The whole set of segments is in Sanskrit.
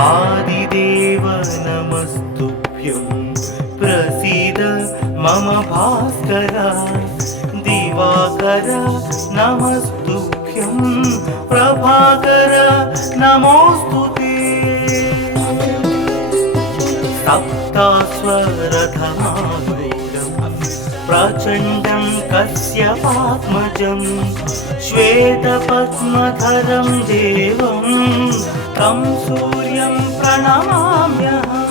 आदिदेव नमस्तुभ्यं प्रसीद मम भास्कर दिवाकर नमस्तुभ्यं प्रभाकर नमोस्तुते सप्तास्वरधमारूढं प्रचण्डं कश्यपात्मजं श्वेतपद्मधरं देवं तं सूर्यं प्रणमाम्यहम्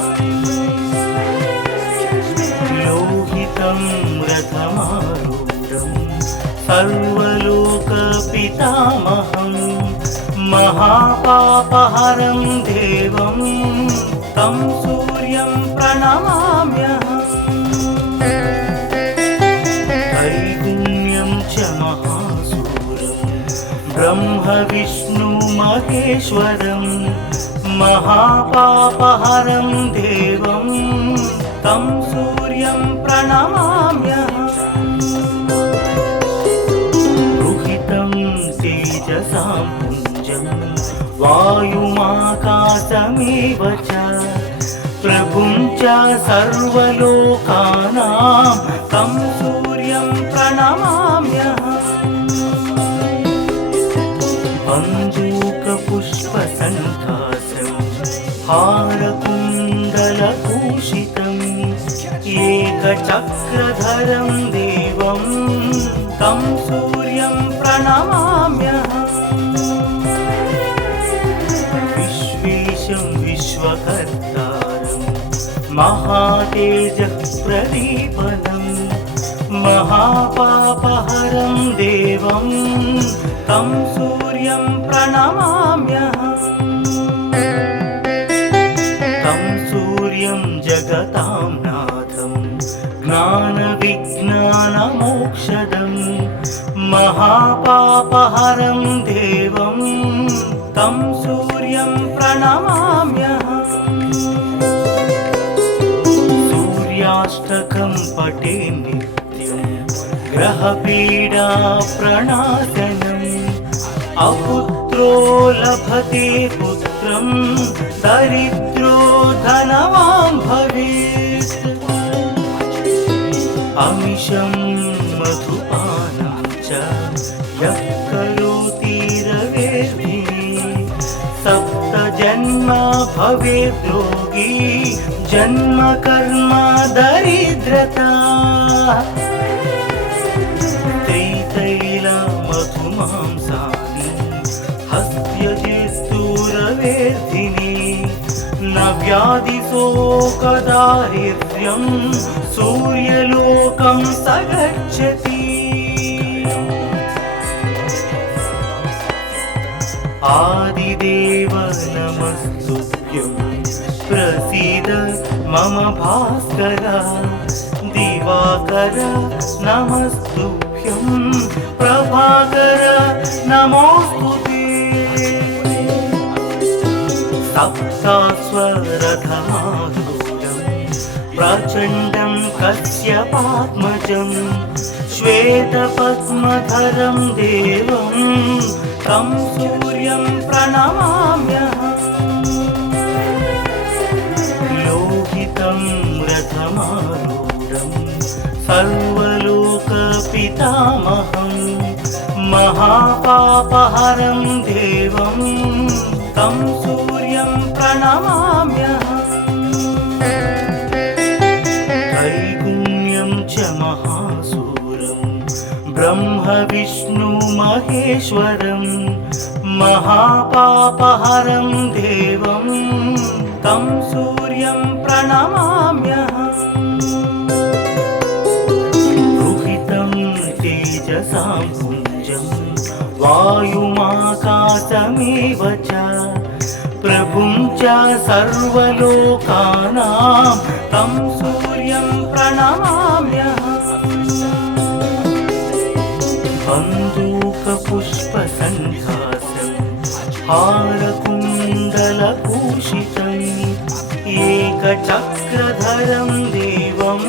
लोहितं रथमारूढं सर्वलोकपितामहं महापापहरं देवं तं सूर्यं प्रणमाम्यहम् त्रैगुण्यं च महासूरं ब्रह्म विष्णु महेश्वरं महापापहरं देवं तं सूर्यं प्रणमाम्यहम् रुहितं तेजसां पुञ्जं वायुमाकाशमेव च प्रभुं च सर्वलोकानां तं सूर्यं प्रणमाम्यहम् बन्धूकपुष्पसङ्कासं हारकुण्डलभूषितम् एकचक्रधरं देवं तं सूर्यं प्रणमाम्यहम् विश्वेशं विश्वकर्तारं महातेजः प्रदीपनं महापापहरं देवं तं सूर्यं प्रणमाम्यहम् तं सूर्यं जगतां नाथं ज्ञानविज्ञानमोक्षदं महापापहरं देवं तं सूर्यं प्रणमाम्यहम् सूर्याष्टकं पठे नित्यं ग्रहपीडा प्रणाशनम् अपुत्रो लभते पुत्रं दरिद्रो धनवान् भवेत् अमिषं मधुपानं च यः करोति रवेर्भिः सप्तजन्म भवेत् रोगी जन्म कर्म दरिद्रता त्रितैलमधुमांसानि हस्त्यजिस्तूरवेर्धिनि न व्याधिशोकदारिद्र्यं सूर्यलोकं स गच्छति आदिदेव नमस्तुभ्यं प्रसीद मम भास्कर दिवाकर नमस्तुभ्यं प्रभाकर नमोस्तुते सप्तास्वरधमारूढं प्रचण्डं कश्यपात्मजं श्वेतपद्मधरं देवं तं सूर्यं प्रणमाम्यहम् लोहितं रथमारूढं सर्वलोकपितामहं महापापहरं देवं तं सूर्यं प्रणमाम्यहम् त्रैगुण्यं च महासूरं ब्रह्म विष्णु महेश्वरं महापापहरं देवं तं सूर्यं प्रणमाम्यहम् रुहितं तेजसां पुञ्जं वायुमाकाशमेव च प्रभुं च सर्वलोकानां तं सूर्यं प्रणमाम्यहम् बन्धूकपुष्पसङ्कासं हारकुण्डलभूषितम् एकचक्रधरं देवं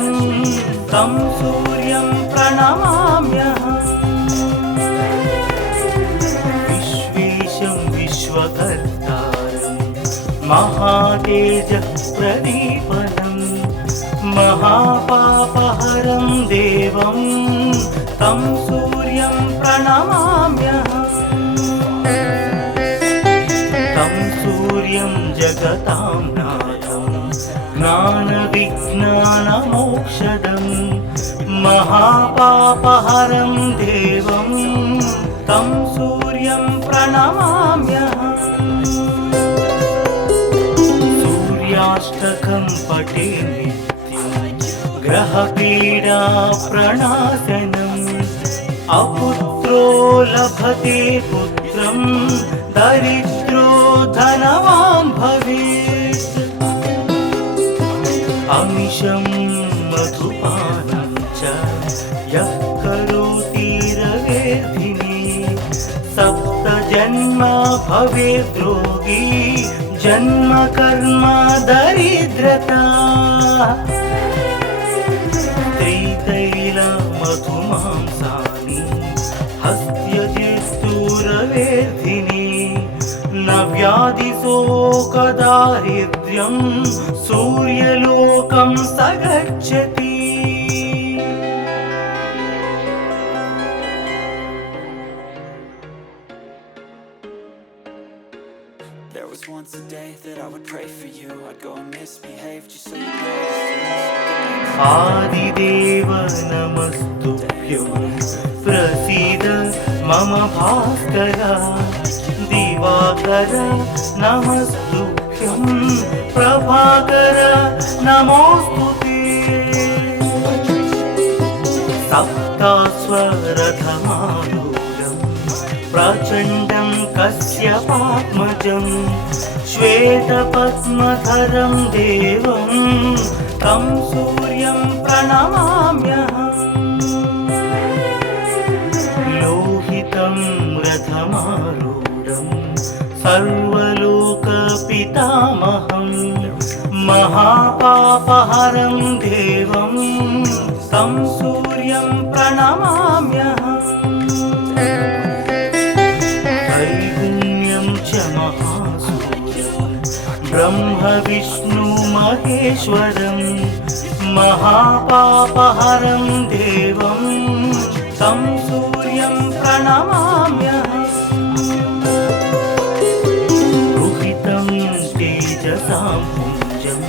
तं सूर्यं प्रणमाम्यहम् विश्वेशं विश्वकर्तारं महातेजः प्रदीपनं महापापहरं देवं तं सूर्यं प्रणमाम्यहम् तं सूर्यं जगतां नाथं ज्ञानविज्ञानमोक्षदं महापापहरं देवं तं सूर्यं प्रणमाम्यहम् सूर्याष्टकं पठे नित्यं ग्रहपीडा प्रणाशनम् अपुत्रो लभते पुत्रं दरिद्रो धनवान् भवेत् अमिषं मधुपानं च यः करोति रवेर्धिने सप्तजन्म भवेद् रोगी जन्म कर्म दरिद्रता त्रितैला मधुमांसानि हस्त्यजिष्टुरवेर्धिनि न व्याधिशोकदारिद्र्यं सूर्यलोकं स गच्छति There was once a day that I would pray for you. I'd go and misbehave just so you know. आदिदेव नमस्तुभ्यं प्रसीद मम भास्कर दिवाकर नमस्तुभ्यं प्रभाकर नमोस्तुते सप्तास्वरथमारूढं प्रचण्डं कश्यपात्मजं श्वेतपद्मधरं देवं तं सूर्यं प्रणमाम्यहम् लोहितं रथमारूढं सर्वलोकपितामहं महापापहरं देवं तं सूर्यं प्रणमाम्यहम् त्रैगुण्यं च महासूर्यं ब्रह्म विष्णु महेश्वरं महापापहरं देवं तं सूर्यं प्रणमाम्यहम् रुहितं तेजसां पुञ्जं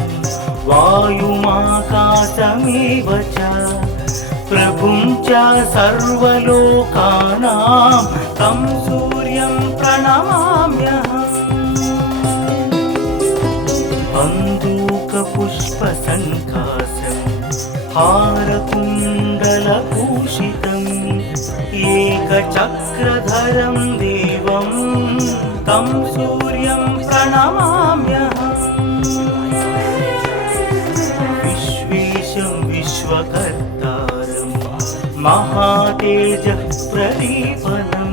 वायुमाकाशमेव च प्रभुं च सर्वलोकानां तं सूर्यं प्रणमाम्यहम् बन्दूकपुष्पसङ्कासं हारकुण्डलभूषितम् एकचक्रधरं देवं तं सूर्यं प्रणमाम्यहम् विश्वेशं विश्वकर्तारं महातेजः प्रदीपनं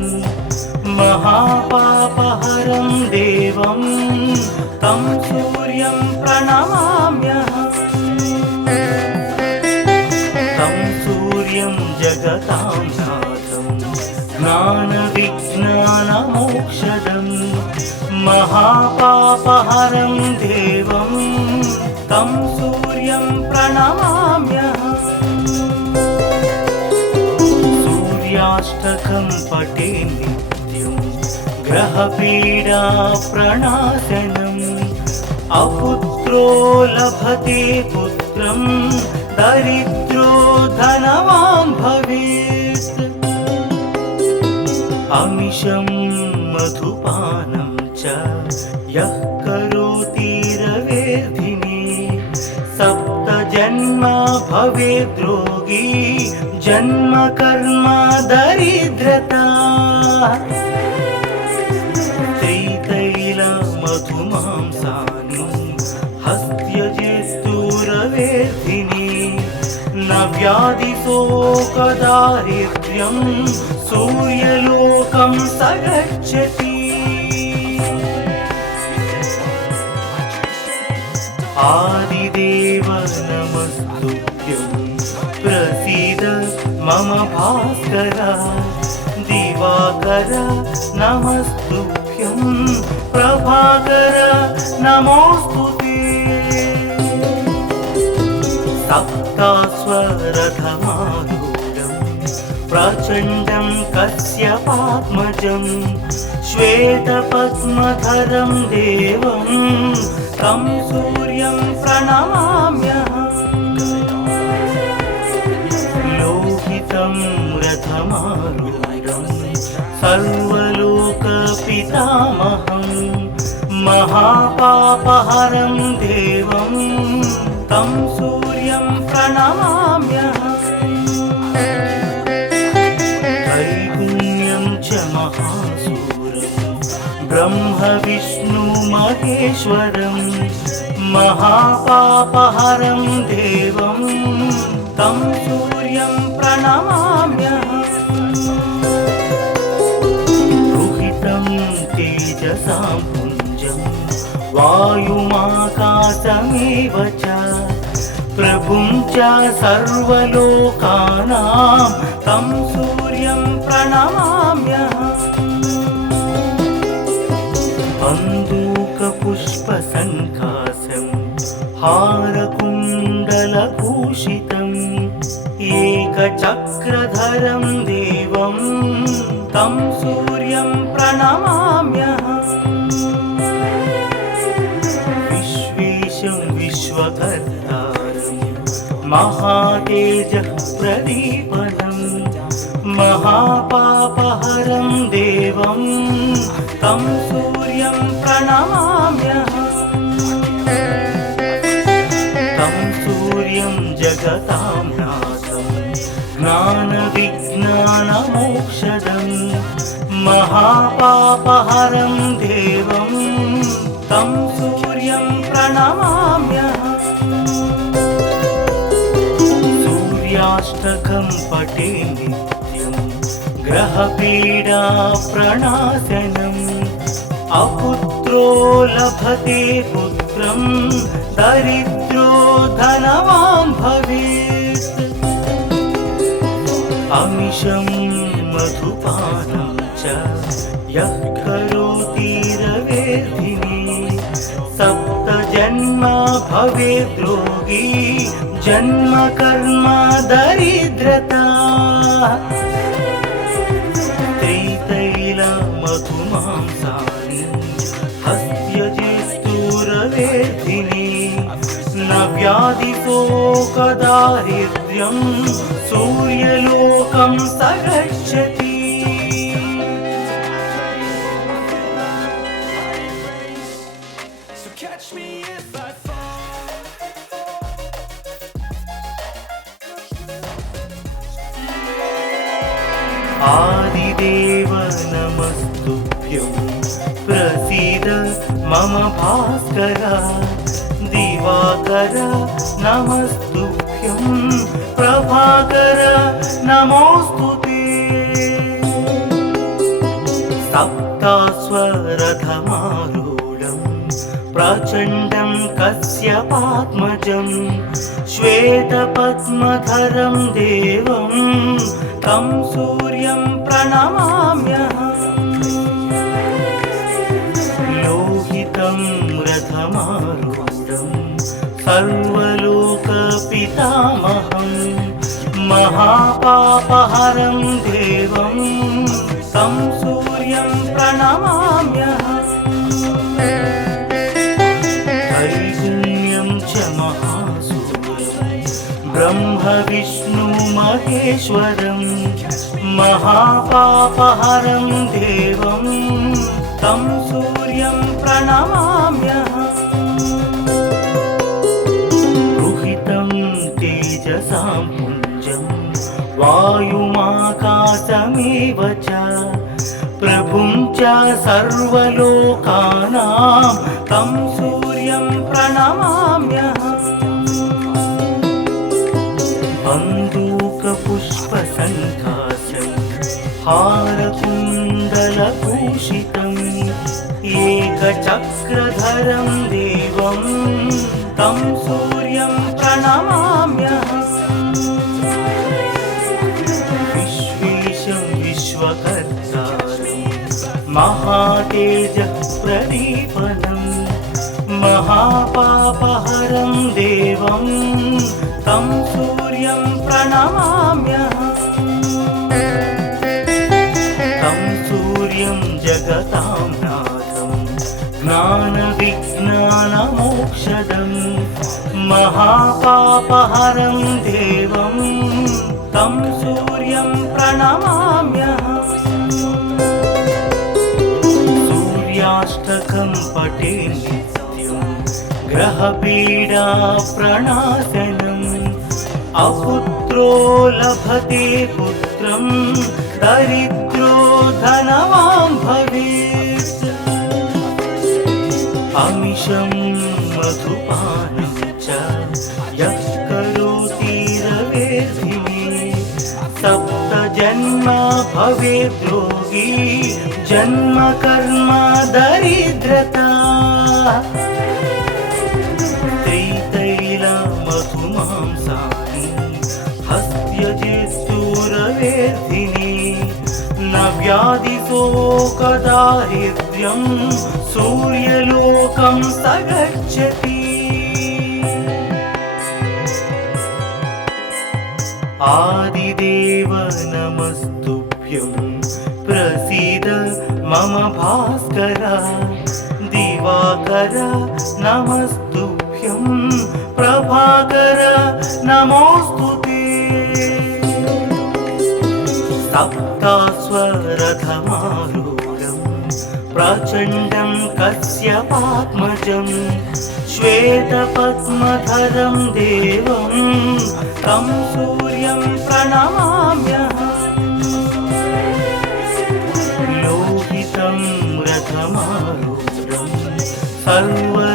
महापापहरं देवं तं सूर्यं प्रणमाम्यहम् तं सूर्यं जगतां नाथं ज्ञानविज्ञानमोक्षदं महापापहरं देवं तं सूर्यं प्रणमाम्यहम् सूर्याष्टकं पठे नित्यं ग्रहपीडा प्रणाशनम् अपुत्रो लभते पुत्रं दरिद्रो धनवान् भवेत् अमिषं मधुपानं च यः करोति रवेर्धिने सप्तजन्म भवेद् रोगी जन्म कर्म दरिद्रता त्रितैला मधुमांसानि हस्त्यजिष्टुरवेर्धिनि न व्याधिशोकदारिद्र्यं सूर्यलोकं स गच्छति आदिदेव नमस्तुभ्यं प्रसीद मम भास्कर दिवा दिवाकर नमस्तुभ्यं प्रभाकर नमोऽस्तुते सप्तास्वरथमारूढं प्रचण्डं कश्यपात्मजं श्वेतपद्मधरं देवं तं सूर्यं प्रणमाम्यहम् लोहितं रथमारूढं सर्वलोकपितामहं महापापहरं देवं तं सूर्यं प्रणमाम्यहम् त्रैगुण्यं च महासूरं ब्रह्म विष्णु महेश्वरं महापापहरं देवं तं सूर्यं प्रणमाम्यहम् रुहितं तेजसां पुञ्जं वायुमाकाशमेव च प्रभुं च सर्वलोकानां तं सूर्यं प्रणमाम्यहम् बन्दूकपुष्पसङ्कासं हारकुण्डलभूषितम् एकचक्रधरं देवं तं सूर्यं प्रणमाम्यहम् विश्वेशं विश्वकर्तारं महातेजः प्रदीपनं महापापहरं देवं तं सूर्यं प्रणमाम्यहम् तं सूर्यं जगतां नाथं ज्ञानविज्ञानमोक्षदं महापापहरं देवं तं सूर्यं प्रणमाम्यहम् सूर्याष्टकं पठे नित्यं ग्रहपीडा प्रणाशनम् अपुत्रो लभते पुत्रं दरिद्रो धनवान् भवेत् अमिषं मधुपानं च यः करोति रवेर्धिनी सप्तजन्म भवेद् रोगी जन्म कर्म दरिद्रता त्रितैलमधुमांसानि हस्त्यजिस्तुरवेदिनी न व्याधिशोकदारिद्र्यं सूर्यलोकं स गच्छति So catch me if I fall. आदिदेव नमस्तुभ्यं प्रसीद मम भास्कर दिवाकर नमस्तुभ्यं प्रभाकर नमोऽस्तुते सप्तास्वरथमारूढं प्रचण्डं कश्यपात्मजं श्वेतपद्मधरं देवं तं सूर्यं प्रणमाम्यहम् लोहितं रथमारूढं सर्वलोकपितामहं महापापहरं देवं तं सूर्यं प्रणमाम्यहम् त्रैगुण्यं च महासूरं ब्रह्म विष्णु महेश्वरं महापापहरं देवं तं सूर्यं प्रणमाम्यहम् रुहितं तेजसां पुञ्जं वायुमाकाशमेव च प्रभुं च सर्वलोकानां तं सूर्यं प्रणमाम्यहम् बन्दूकपुष्पसङ्कासं हारकुण्डलभूषितम् एकचक्रधरं देवं तं सूर्यं प्रणमाम्यहम् विश्वेशं विश्वकर्ता महातेजः प्रदीपनं महापापहरं देवं तं सूर्यं प्रणमाम्यहम् तं सूर्यं जगतां नाथं ज्ञानविज्ञानमोक्षदं महापापहरं देवं तं सूर्यं प्रणमाम्यहम् सूर्याष्टकं पठे नित्यं ग्रहपीडा प्रणाशनम् अपुत्रो लभते पुत्रं दरिद्रो धनवान् भवेत् अमिषं मधुपानं च यः करोति रवेर्धिने सप्त जन्म भवेत् रोगी जन्म कर्म दरिद्रता त्रितैला मधुमांसानि हस्त्यजित्सुरवेर्धिनि न व्याधिशोकदारिद्र्यं सूर्यलोकं स गच्छति आदिदेव नमस्तुभ्यं प्रसीद मम भास्कर दिवाकर नमस्तुभ्यं प्रभाकर नमोस्तुते सप्तास्वरथमारूढं प्रचण्डं कश्यपात्मजं श्वेतपद्मधरं देवं तं सूर्यं प्रणमाम्यहम् लोहितं रथमारूढं सर्वलोकपितामहं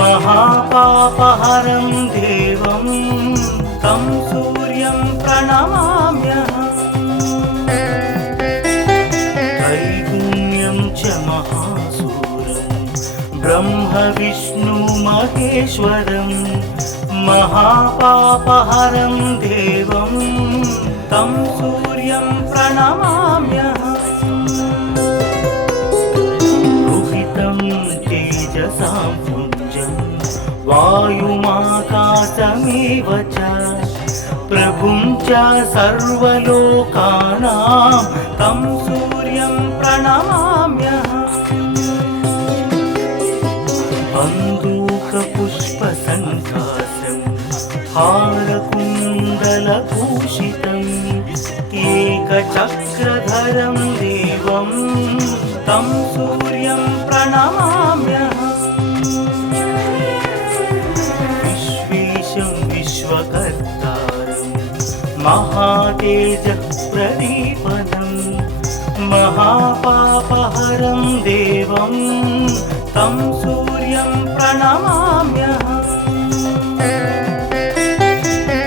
महापापहरं देवं तं सूर्यं प्रणमाम्यहम् त्रैगुण्यं च महासूरं ब्रह्म विष्णु महेश्वरं महापापहरं देवं तं सूर्यं प्रणमाम्यहम् रुहितं तेजसां पुञ्जं वायुमाकाशमेव च प्रभुं च सर्वलोकानां तं सूर्यं प्रणमाम्यहम् बन्दूकपुष्पसङ्काशं हारकुण्डलभूषितम् एकचक्रधरं देवं तं सूर्यं प्रणमाम्यहम् विश्वेशं विश्वकर्तारं महातेजः प्रदीपनं महापापहरं देवं तं सूर्यं प्रणमाम्यहम्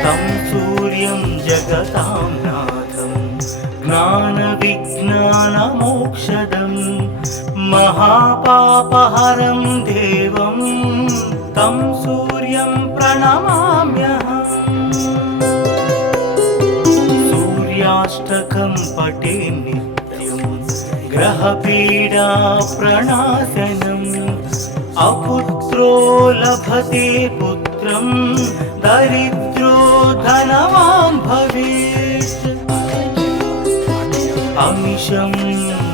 तं सूर्यं जगतां नाथं ज्ञानविज्ञानमोक्षदं महापापहरं देवं तं सूर्यं प्रणमाम्यहम् सूर्याष्टकं पठे नित्यं ग्रहपीडा प्रणाशनम् अपुत्रो लभते पुत्रं दरिद्रो धनवान् भवेत् अमिषं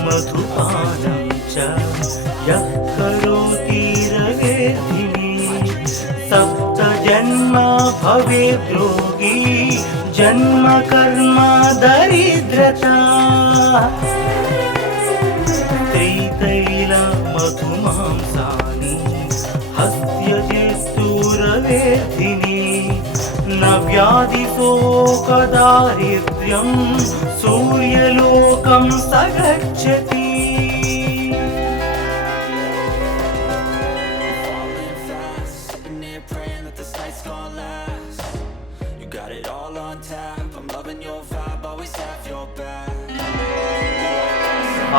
मधुपानं च यः करोति रवेर्धिने सप्त जन्म भवेत् रोगी जन्म कर्म दरिद्रता त्रितैला मधुमांसानि हस्त्यजित्सुरवेर्धिनि न व्याधिशोकदारिद्र्यं सूर्यलोकं स गच्छति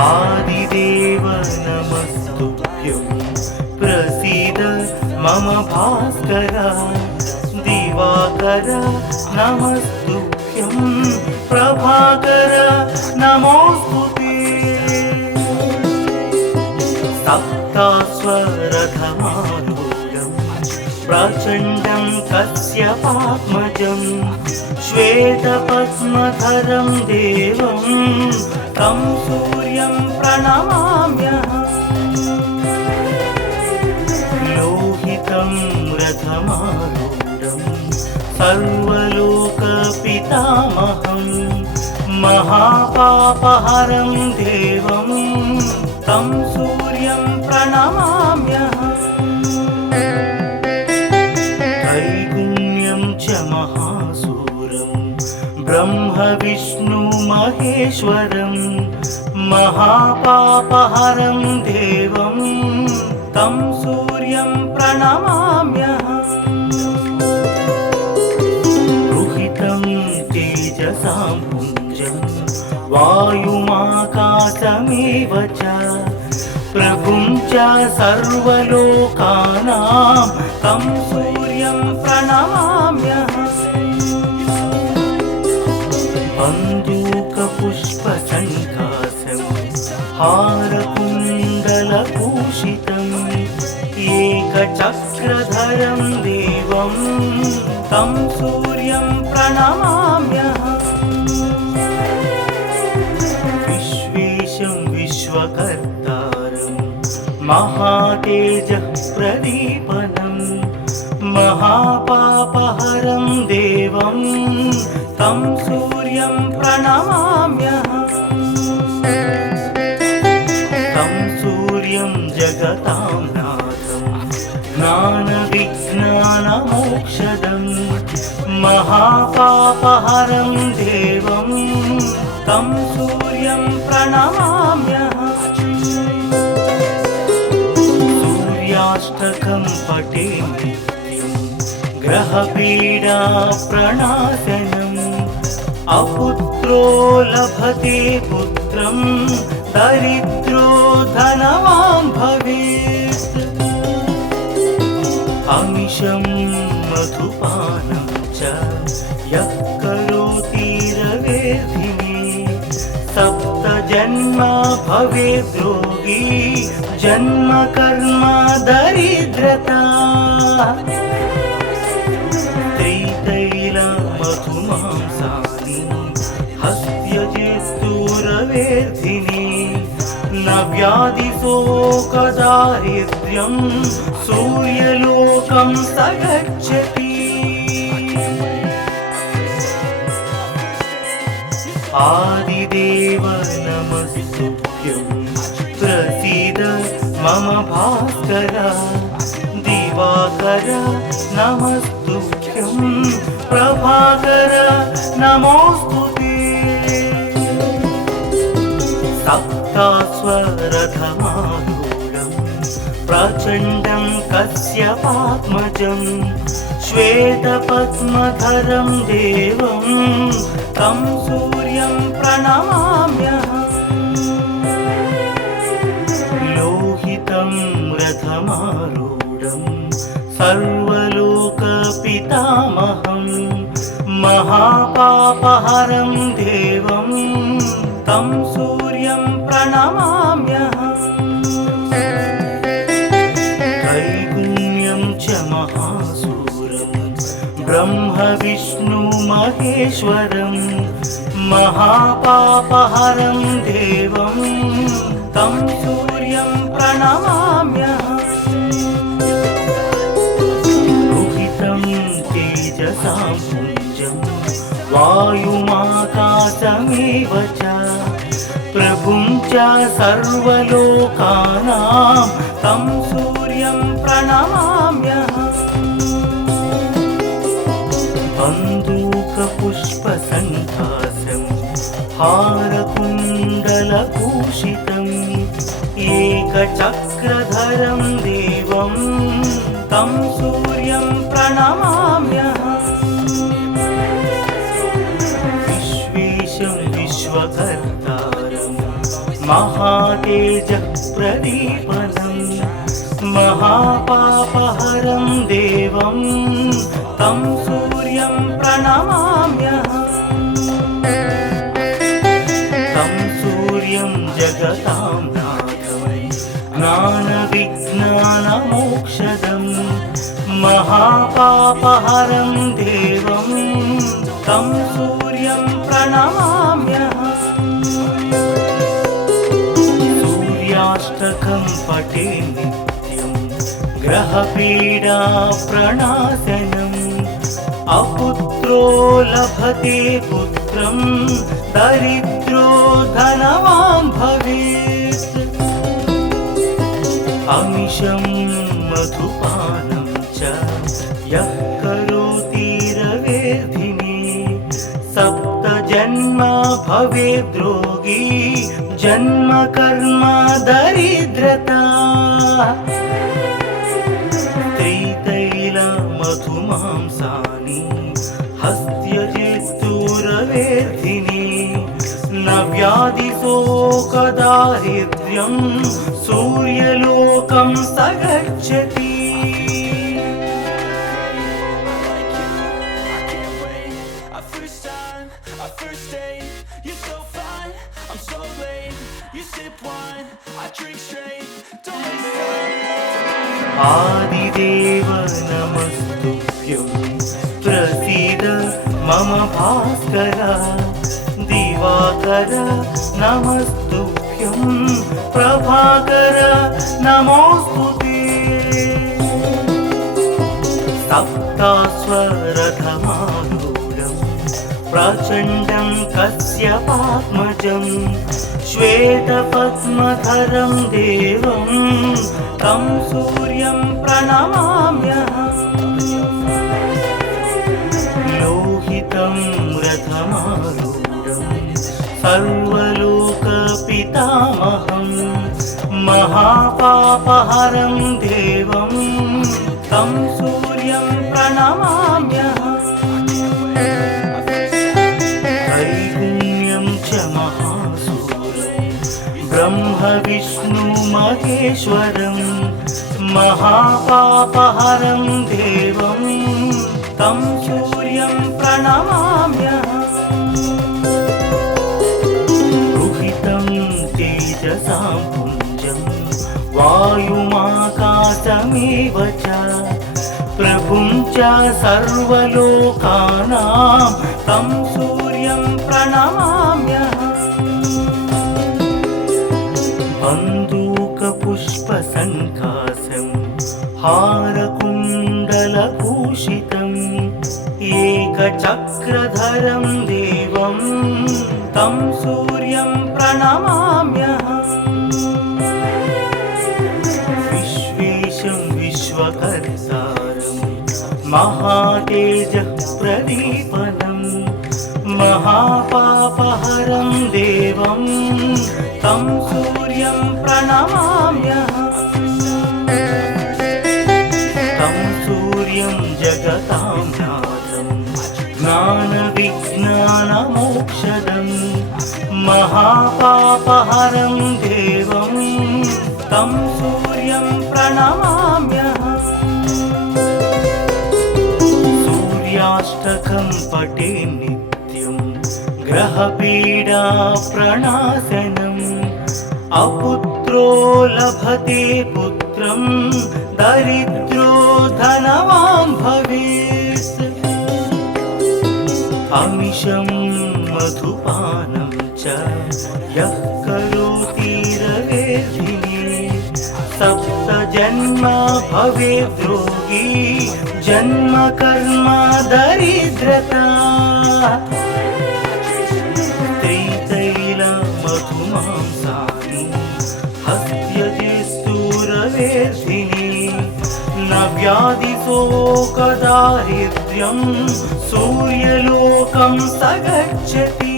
आदिदेव नमस्तुभ्यं प्रसीद मम भास्कर दिवाकर नमस्तुभ्यं प्रभाकर नमो सप्तास्वरथमारूढम् प्रचण्डं कश्यपात्मजं श्वेतपद्मधरं देवं तं सूर्यं प्रणमाम्यहम् लोहितं रथमारूढं सर्वलोकपितामहं महापापहरं देवं तं सूर्यं प्रणमाम्यहम् त्रैगुण्यं च महासूरं ब्रह्म विष्णु महेश्वरं महापापहरं देवं तं सूर्यं प्रणमाम्यहम् रुहितं तेजसां पुञ्जं वायुमाकाशमेव च प्रभुं च सर्वलोकानां तं सूर्यं प्रणमाम्यहम् बन्दूकपुष्पसङ्कासं हारकुण्डलभूषितम् एकचक्रधरं देवं तं सूर्यं प्रणमाम्यहम् विश्वेशं विश्वकर्तारं महातेजः प्रदीपनं महापापहरं देवं तं सूर्यं प्रणमाम्यहम् तं सूर्यं जगतां नाथं ज्ञानविज्ञानमोक्षदं महापापहरं देवं तं सूर्यं प्रणमाम्यहम् सूर्याष्टकं पठे नित्यं ग्रहपीडा प्रणाशनम् अपुत्रो लभते पुत्रं दरिद्रो धनवान् भवेत् अमिषं मधुपानं च यः करोति रवेर्धिने सप्तजन्म भवेद् रोगी जन्म कर्म दरिद्रता त्रितैलमधुमांसानि हस्त्यजेस्तुरवेर्धिने न व्याधिशोकदारिद्र्यं सूर्यलोकं स गच्छति आदिदेव नमस्तुभ्यं प्रसीद मम भास्कर दिवाकर नमस्तुभ्यं प्रभाकर नमोस्तुते सप्तास्वरथमारूढं प्रचण्डं कश्यपात्मजं श्वेतपद्मधरं देवं तं सूर्यं प्रणमाम्यहम् लोहितं रथमारूढं सर्वलोकपितामहं महापापहरं देवं तं सूर्यं प्रणमाम्यहम् त्रैगुण्यं च महासूरं ब्रह्म विष्णु महेश्वरं महापापहरं देवं तं सूर्यं प्रणमाम्यहम् रुहितं तेजसां पुञ्जं वायुमाकाशमेव च प्रभुं च सर्वलोकानां तं सूर्यं प्रणमाम्यहम् बन्दूकपुष्पसङ्कासं हारकुण्डलभूषितम् एकचक्रधरं देवं तं सूर्यं प्रणमाम्यहम् विश्वेशं विश्वकर्तारं महातेजः प्रदीपनं महापापहरं देवं तं सूर्यं प्रणमाम्यहम् तं सूर्यं जगतां नाथं ज्ञानविज्ञानमोक्षदं महापापहरं देवं तं सूर्यं प्रणमाम्यहम् सूर्याष्टकं पठे नित्यं ग्रहपीडा प्रणाशनम् अपुत्रो लभते पुत्रं दरिद्रो धनवान् भवेत् अमिषं मधुपानं च यः करोति रवेर्धिने सप्तजन्म भवेद्रोगी जन्म कर्म दरिद्रता त्रितैलमधुमांसानि हस्त्यजित्तुरवेर्धिने न व्याधिशोकदारिद्र्यं सूर्यलोकं स गच्छति आदिदेव नमस्तुभ्यं प्रसीद मम भास्कर दिवाकर नमस्तुभ्यं प्रभाकर नमोस्तुते सप्तास्वरथमारूढं प्रचण्डं कश्यपात्मजं श्वेतपद्मधरं देवं तं सूर्यं प्रणमाम्यहम् लोहितं रथमारूढं सर्वलोकपितामहं महापापहरं देवं तं सूर्यं प्रणमाम्यहम् त्रैगुण्यं च महासूरं ब्रह्म विष्णु महेश्वरं महापापहरं देवं तं सूर्यं प्रणमाम्यहम् रुहितं तेजसां पुञ्जं वायुमाकाशमेव च प्रभुं च सर्वलोकानां तं सूर्यं प्रणमाम्यहम् बन्दूकपुष्पसङ्कासं हारकुण्डलभूषितम् एकचक्रधरं देवं तं सूर्यं प्रणमाम्यहम् विश्वेशं विश्वकर्तारं महातेजः प्रदीपनं महापापहरं देवं तं सूर्यं प्रणमाम्यहम् तं सूर्यं जगतां नाथं ज्ञानविज्ञानमोक्षदं महापापहरं देवं तं सूर्यं प्रणमाम्यहम् सूर्याष्टकं पठे नित्यं ग्रहपीडा प्रणाशनम् अपुत्रो लभते पुत्रं दरिद्रो धनवान् भवेत् अमिषं मधुपानं च यः करोति रवेर्धिने सप्तजन्म भवेद्रोगी जन्म कर्म दरिद्रता त्रितैलमधुमांसानि हस्त्यजित्तुरवेर्धिने न व्याधिशोकदारिद्र्यं सूर्यलोकं स गच्छति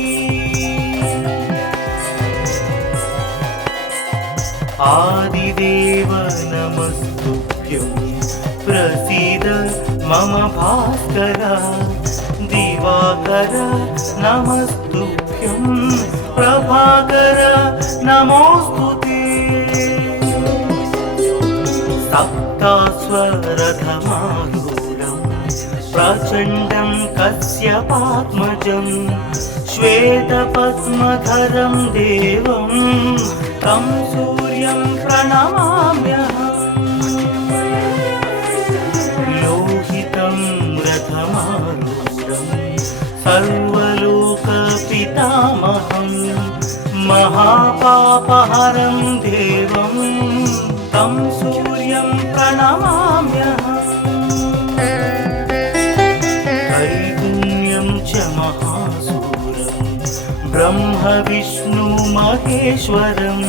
आदिदेव नमस्तुभ्यं प्रसीद मम भास्कर दिवाकर नमस्तुभ्यं प्रभाकर नमोस्तुते सप्तास्वरथमारूढं प्रचण्डं कश्यपात्मजं श्वेतपद्मधरं देवं तं सूर्यं प्रणमाम्यहम् सर्वलोकपितामहं महापापहरं देवं तं सूर्यं प्रणमाम्यहम् त्रैगुण्यं च महासूरं ब्रह्म विष्णु महेश्वरं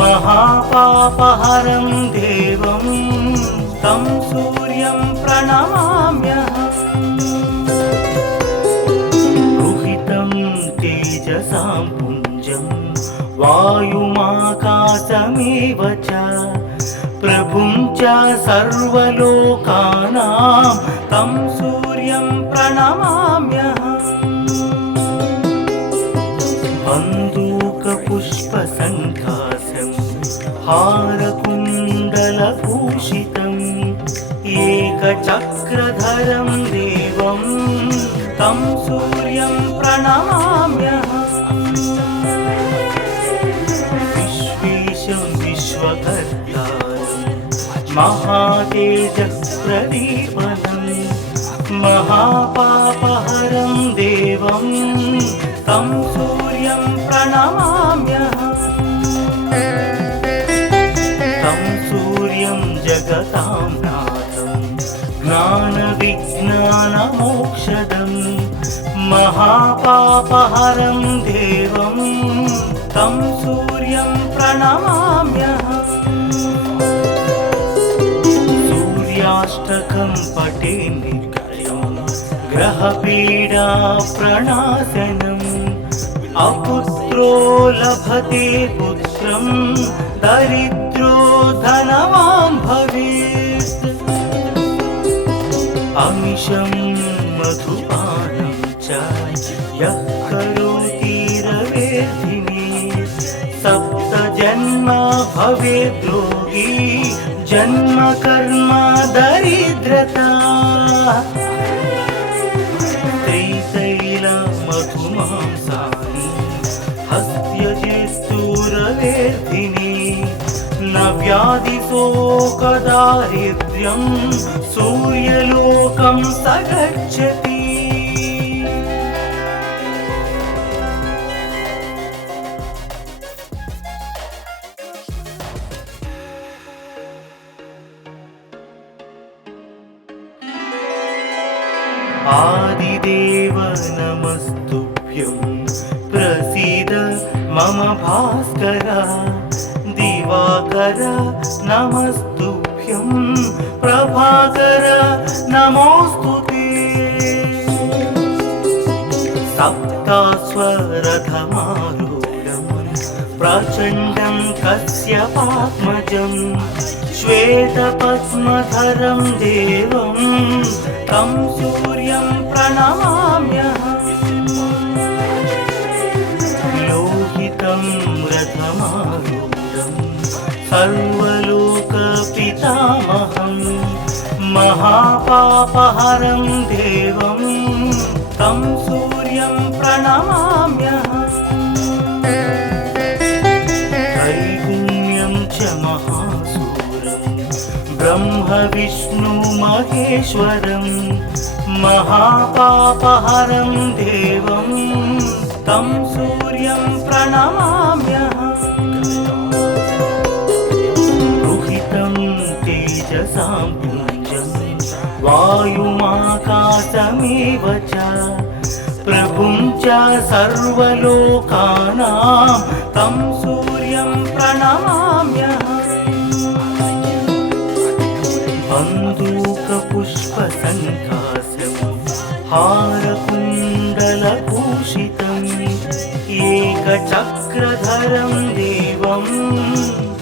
महापापहरं देवं तं सूर्यं प्रणमाम्यहम् रुहितं तेजसां पुञ्जं वायुमाकाशमेव च प्रभुं च सर्वलोकानां तं सूर्यं प्रणमाम्यहम् बन्दूकपुष्पसङ्काशं हारकुण्डलभूषितम् एकचक्रधरं देवं तं सूर्यं प्रणमाम्यहम् विश्वेशं विश्वकर्तारं महातेजःप्रदीपनं महापापहरं देवं तं सूर्यं प्रणमाम्यहम् तं सूर्यं जगतां नाथं ज्ञानविज्ञानमोक्षदं महापापहरं देवं तं सूर्यं प्रणमाम्यहम् सूर्याष्टकं पठे नित्यं ग्रहपीडा प्रणाशनम् अपुत्रो लभते पुत्रं दरिद्रो धनवान् भवेत् अमिषं मधुपानं च यः करोति रवेधिनी सप्तजन्म भवेद् रोगी जन्म कर्म दरिद्रता त्रिशैलमधुमांसानि हस्त्यजिस्तुरवेदिनी न व्याधिशोकदारिद्र्यं सूर्यलोकं स गच्छति आदिदेव नमस्तुभ्यं प्रसीद मम भास्कर दिवाकर नमस्तुभ्यं प्रभाकर नमोस्तुते सप्तास्वरथमारूढं प्रचण्डं कश्यपात्मजं श्वेतपद्मधरं देवं तं सूर्यं प्रणमाम्यहम् लोहितं रथमारूढं सर्वलोकपितामहं महापापहरं देवं तं सूर्यं प्रणमाम्यहम् त्रैगुण्यं च महासूरं ब्रह्म विष्णु महेश्वरं महापापहरं देवं तं सूर्यं प्रणमाम्यहम् रुहितं तेजसां पुञ्जं वायुमाकाशमेव च प्रभुं च सर्वलोकानां तं सूर्यं प्रणमाम्यहम् बन्दूकपुष्पसङ्काशं हारकुण्डलभूषितम् एकचक्रधरं देवं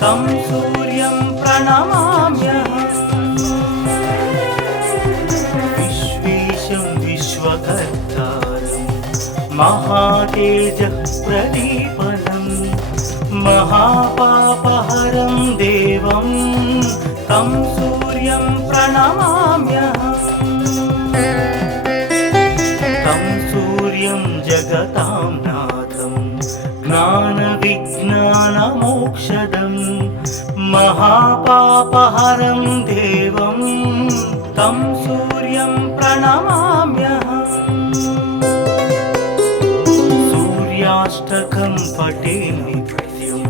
तं सूर्यं प्रणमाम्यहम् विश्वेशं विश्वकर्तारं महातेजःप्रदीपनं महापापहरं देवं तं सूर्यं प्रणमाम्यहम् तं सूर्यं जगतां नाथं ज्ञानविज्ञानमोक्षदं महापापहरं देवं तं सूर्यं प्रणमाम्यहम् पठे नित्यं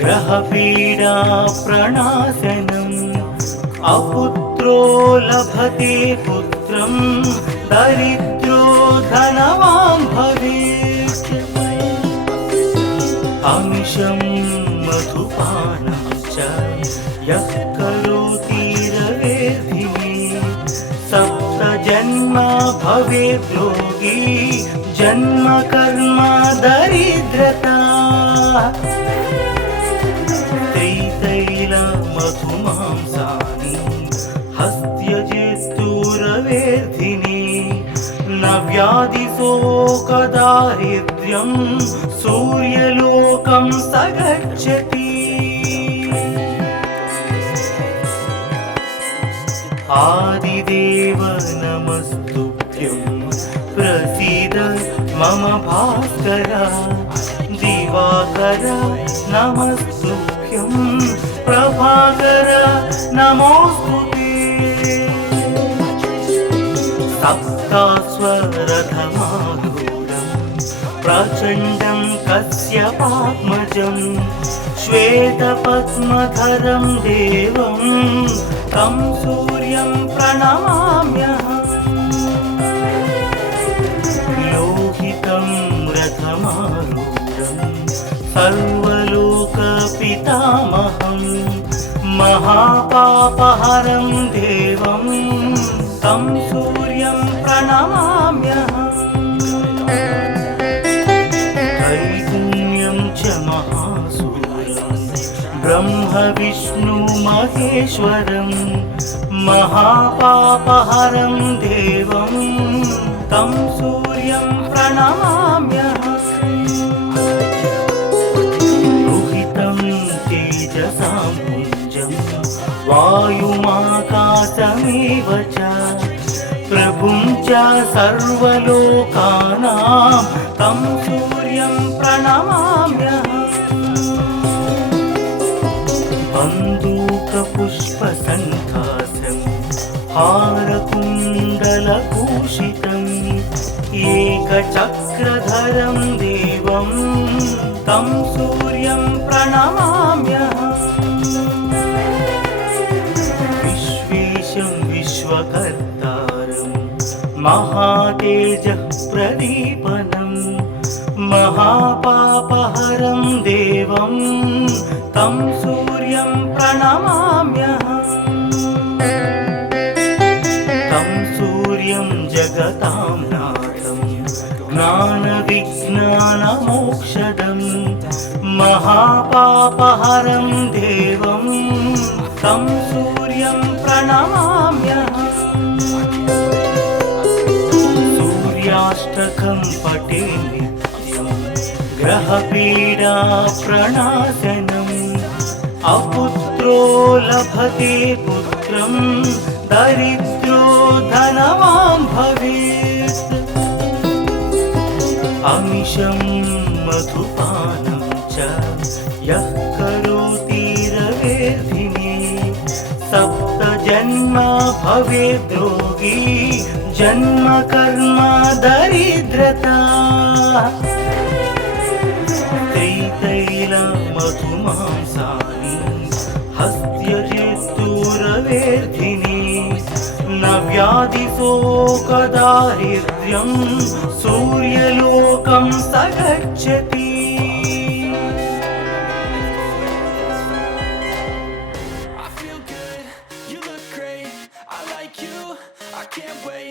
ग्रहपीडा प्रणाशनम् अपुत्रो लभते पुत्रं दरिद्रो धनवान् भवेत् अमिषं मधुपानं च यः करोति रवेर्धिने सप्त जन्म भवेत् रोगी जन्म कर्म दरिद्रता त्रितैल मधुमांसानि हस्त्यजेस्तुरवेर्धिने न व्याधिशोकदारिद्र्यं सूर्यलोकं स गच्छति आदिदेव नमस्तुभ्यं प्रसीद मम भास्कर दिवाकर नमस्तुभ्यं प्रभाकर नमोस्तुते सप्तास्वरथमारूढं प्रचण्डं कश्यपात्मजं श्वेतपद्मधरं देवं तं सूर्यं प्रणमाम्यहम् लोहितं रथमारूढं सर्वलोकपितामहं महापापहरं देवं तं सूर्यं प्रणमाम्यहम् त्रैगुण्यं च महासूर्यं ब्रह्म विष्णु महेश्वरं महापापहरं देवं तं सूर्यं प्रणमाम्यहम् रुहितं तेजसां पुञ्जं वायुमाकाशमेव च प्रभुं च सर्वलोकानां तं सूर्यं प्रणमाम्यहम् बन्दूकपुष्पसङ्कासं हारकुण्डलभूषितम् एकचक्रधरं देवं तं सूर्यं प्रणमाम्यहम् विश्वेशं विश्वकर्तारं महातेजः प्रदीपनं महापापहरं देवं तं सूर्यं प्रणमाम्यहम् तं सूर्यं जगतां नाथं ज्ञानविज्ञानमोक्षदं महापापहरं देवं तं सूर्यं प्रणमाम्यहम् सूर्याष्टकं पठे नित्यं ग्रहपीडा प्रणाशनम् अपुत्रो लभते पुत्रं दरिद्रो धनवान् भवेत् अमिषं मधुपानं च यः करोति रवेर्धिने सप्त जन्म भवेत् रोगी जन्म कर्म दरिद्रता त्रितैल मधुमांसानि हस्त्यजेस्तुरवेर्धिने न व्याधिशोकदारिद्र्यं सूर्य